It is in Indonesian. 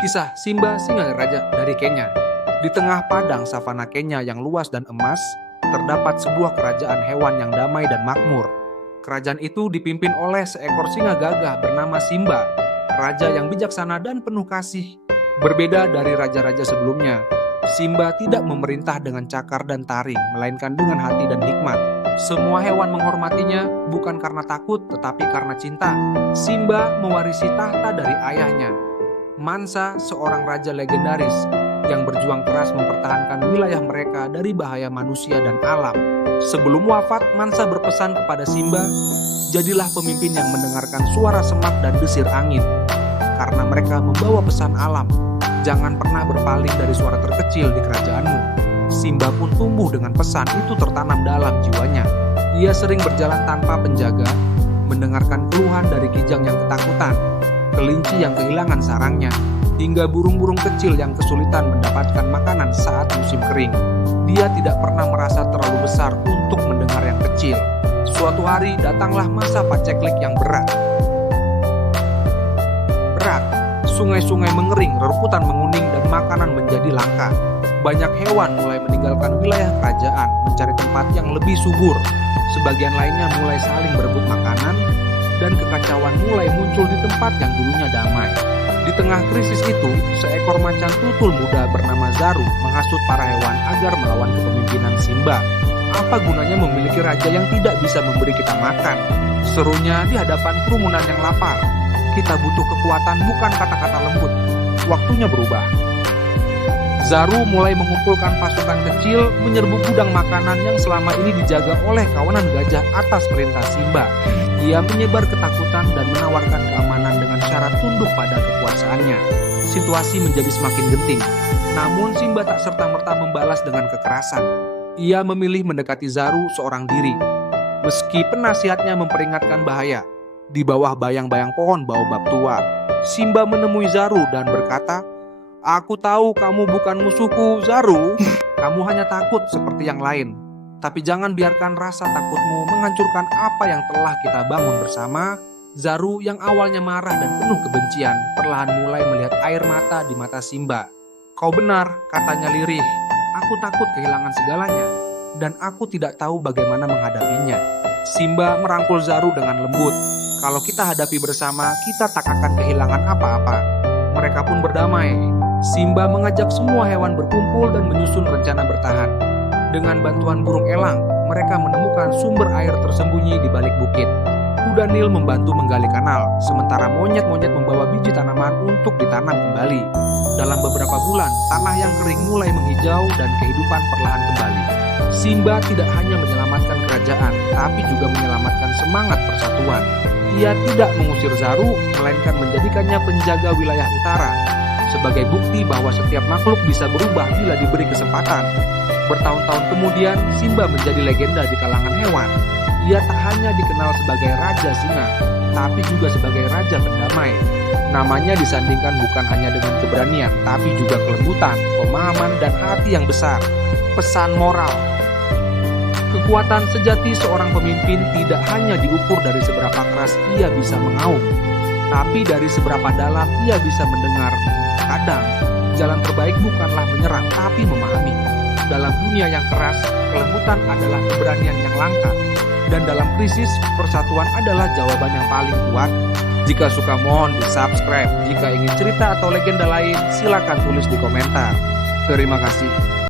Kisah Simba Singa Raja dari Kenya. Di tengah padang savana Kenya yang luas dan emas, terdapat sebuah kerajaan hewan yang damai dan makmur. Kerajaan itu dipimpin oleh seekor singa gagah bernama Simba, raja yang bijaksana dan penuh kasih. Berbeda dari raja-raja sebelumnya, Simba tidak memerintah dengan cakar dan taring, melainkan dengan hati dan hikmat. Semua hewan menghormatinya bukan karena takut, tetapi karena cinta. Simba mewarisi tahta dari ayahnya, Mansa, seorang raja legendaris yang berjuang keras mempertahankan wilayah mereka dari bahaya manusia dan alam. Sebelum wafat, Mansa berpesan kepada Simba, "Jadilah pemimpin yang mendengarkan suara semak dan desir angin, karena mereka membawa pesan alam. Jangan pernah berpaling dari suara terkecil di kerajaanmu." Simba pun tumbuh dengan pesan itu tertanam dalam jiwanya. Ia sering berjalan tanpa penjaga, mendengarkan keluhan dari kijang yang ketakutan, kelinci yang kehilangan sarangnya, hingga burung-burung kecil yang kesulitan mendapatkan makanan saat musim kering. Dia tidak pernah merasa terlalu besar untuk mendengar yang kecil. Suatu hari datanglah masa paceklik yang berat. Sungai-sungai mengering, rerumputan menguning, dan makanan menjadi langka. Banyak hewan mulai meninggalkan wilayah kerajaan, mencari tempat yang lebih subur. Sebagian lainnya mulai saling berebut makanan, dan kekacauan mulai muncul di tempat yang dulunya damai. Di tengah krisis itu, seekor macan tutul muda bernama Zaru menghasut para hewan agar melawan kepemimpinan Simba. "Apa gunanya memiliki raja yang tidak bisa memberi kita makan?" serunya di hadapan kerumunan yang lapar. "Kita butuh kekuatan, bukan kata-kata lembut. Waktunya berubah." Zaru mulai mengumpulkan pasukan kecil menyerbu gudang makanan yang selama ini dijaga oleh kawanan gajah atas perintah Simba. Ia menyebar ketakutan dan menawarkan keamanan dengan syarat tunduk pada kekuasaannya. Situasi menjadi semakin genting, namun Simba tak serta-merta membalas dengan kekerasan. Ia memilih mendekati Zaru seorang diri. Meski penasihatnya memperingatkan bahaya, di bawah bayang-bayang pohon baobab tua, Simba menemui Zaru dan berkata, "Aku tahu kamu bukan musuhku, Zaru. Kamu hanya takut seperti yang lain. Tapi jangan biarkan rasa takutmu menghancurkan apa yang telah kita bangun bersama." Zaru yang awalnya marah dan penuh kebencian, perlahan mulai melihat air mata di mata Simba. "Kau benar," katanya lirih. "Aku takut kehilangan segalanya, dan aku tidak tahu bagaimana menghadapinya." Simba merangkul Zaru dengan lembut. "Kalau kita hadapi bersama, kita tak akan kehilangan apa-apa." Mereka pun berdamai. Simba mengajak semua hewan berkumpul dan menyusun rencana bertahan. Dengan bantuan burung elang, mereka menemukan sumber air tersembunyi di balik bukit. Kuda Nil membantu menggali kanal, sementara monyet-monyet membawa biji tanaman untuk ditanam kembali. Dalam beberapa bulan, tanah yang kering mulai menghijau dan kehidupan perlahan kembali. Simba tidak hanya menyelamatkan kerajaan, tapi juga menyelamatkan semangat persatuan. Ia tidak mengusir Zaru, melainkan menjadikannya penjaga wilayah utara, sebagai bukti bahwa setiap makhluk bisa berubah bila diberi kesempatan. Bertahun-tahun kemudian, Simba menjadi legenda di kalangan hewan. Ia tak hanya dikenal sebagai Raja Singa, tapi juga sebagai Raja Pendamai. Namanya disandingkan bukan hanya dengan keberanian, tapi juga kelembutan, pemahaman, dan hati yang besar. Pesan moral: kekuatan sejati seorang pemimpin tidak hanya diukur dari seberapa keras ia bisa mengaum, tapi dari seberapa dalam ia bisa mendengar. Kadang, jalan terbaik bukanlah menyerang, tapi memahami. Dalam dunia yang keras, kelembutan adalah keberanian yang langka. Dan dalam krisis, persatuan adalah jawaban yang paling kuat. Jika suka, mohon di-subscribe. Jika ingin cerita atau legenda lain, silakan tulis di komentar. Terima kasih.